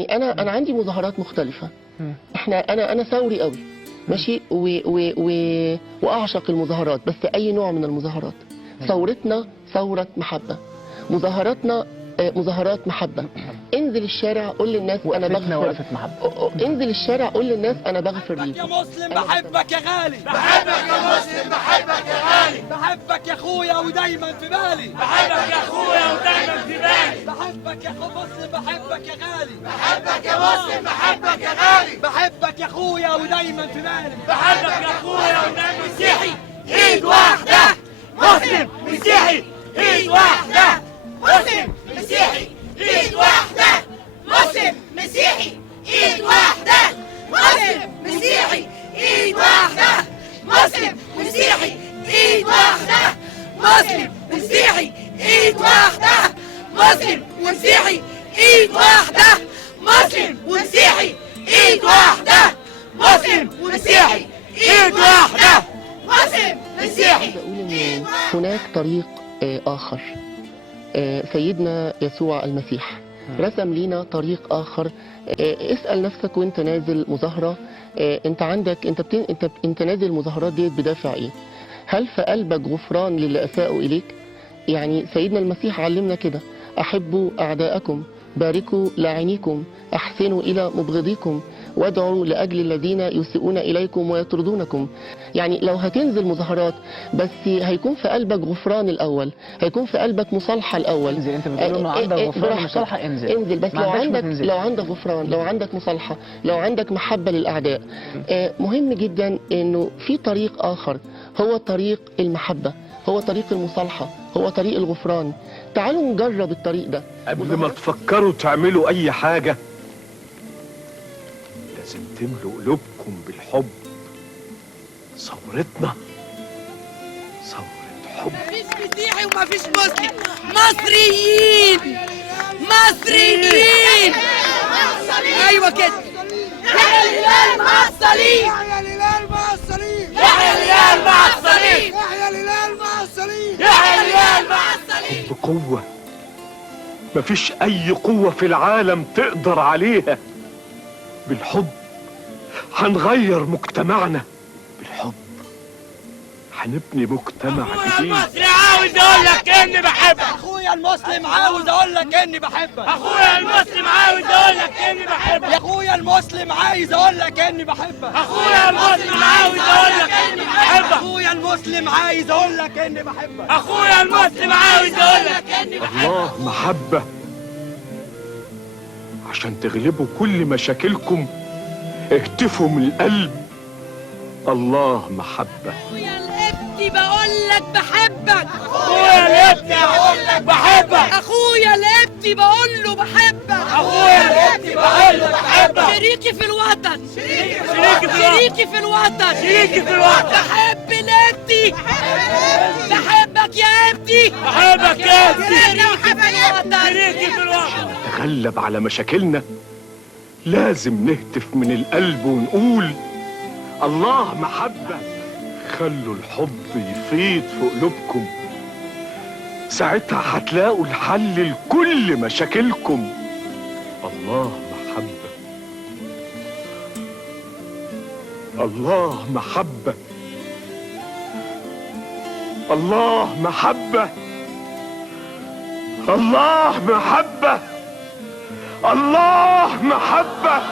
انا عندي مظاهرات مختلفه. انا ثوري قوي ماشي واعشق المظاهرات، بس اي نوع من المظاهرات. ثورتنا ثوره محبه، مظاهراتنا مظاهرات محبه. انزل الشارع قول للناس انا بغفر، وقفة محبه. انزل الشارع قول للناس انا بغفر ليكم. يا مسلم بحبك يا غالي، بحبك يا مسلم، بحبك يا غالي، بحبك يا اخويا ودايما في بالي، بحبك يا اخويا ودايما في بالي، بحبك يا اخو مسلم بحبك يا غالي، بحبك يا مسلم، بحبك يا غالي، بحبك يا اخويا ودايما في بالي، بحبك يا اخويا ودايما. مسيحي ايد واحدة، مسلم مسيحي ايد واحدة، مسلم مسيحي ايد واحدة، مسلم مسيحي ايد واحدة، مسلم مسيحي ايد واحدة، مسلم مسيحي ايد واحدة، مسلم مسيحي ايد واحدة، مسلم مسيحي ايد واحدة، مسلم مسيحي ايد واحدة، مسلم مسيحي ايد واحدة، مسلم مسيحي. بقول ان هناك طريق اخر. سيدنا يسوع المسيح رسم لينا طريق اخر. اسال نفسك وانت نازل مظاهره، انت عندك انت نازل المظاهرات ديت بدافع ايه؟ هل في قلبك غفران للي اساءوا اليك؟ يعني سيدنا المسيح علمنا كده: احبوا اعداءكم، باركوا لاعنيكم، احسنوا الى مبغضيكم، وادعوا لاجل الذين يسيئون اليكم ويطردونكم. يعني لو هتنزل مظاهرات بس هيكون في قلبك غفران الاول، هيكون في قلبك مصالحه الاول. انزل، انت بتقول انه عندك غفران ومصالحه، انزل بس لو عندك غفران، لو عندك مصالحه، لو عندك محبه للاعداء. مهم جدا انه في طريق اخر، هو طريق المحبه، هو طريق المصالحه، هو طريق الغفران. تعالوا نجرب الطريق ده. قبل ما تفكروا تعملوا اي حاجة لازم تملوا قلوبكم بالحب. ثورتنا ثورة حب. مفيش مسيحي ومفيش مسلم، مصريين مصريين. ايوه كده. يحيى الهلال مع الصليب، يحيى الهلال مع الصليب، يحيى الهلال مع الصليب، يحيى الهلال مع الصليب، يحيى الهلال مع الصليب. بقوة مفيش أي قوة في العالم تقدر عليها. بالحب هنغير مجتمعنا، بالحب هنبني مجتمع جديد. المصري عاوز اقول لك اني بحبك، اخويا المسلم عاوز اقول لك اني بحبك، اخويا المسلم عاوز اقول لك اني بحبك، يا اخويا المسلم عايز اقول لك اني بحبك، اخويا المسلم عاوز اقول لك اني بحبك، اخويا المسلم عايز اقول لك اني بحبك، اخويا المسلم عاوز اقول لك اني بحبك. الله محبة. عشان تغلبوا كل مشاكلكم اهتفوا من القلب: الله محبة. اخويا الابني بقول لك بحبك، اخويا الابني اقول لك بحبك، اخويا الابني بقول له بحبك، اخويا الابني بقول له بحبك. شريكي في الوطن، شريكي في الوطن، شريكي في الوطن، شريكي في الوطن. بحب الابني، بحبك يا ابني، بحبك يا ابني، شريكي في الوطن. شريكي في الوطن. نتغلب على مشاكلنا لازم نهتف من القلب ونقول: الله محبة. خلوا الحب يفيض في قلوبكم، ساعتها هتلاقوا الحل لكل مشاكلكم. الله محبة، الله محبة، الله محبة، الله محبة، الله محبة.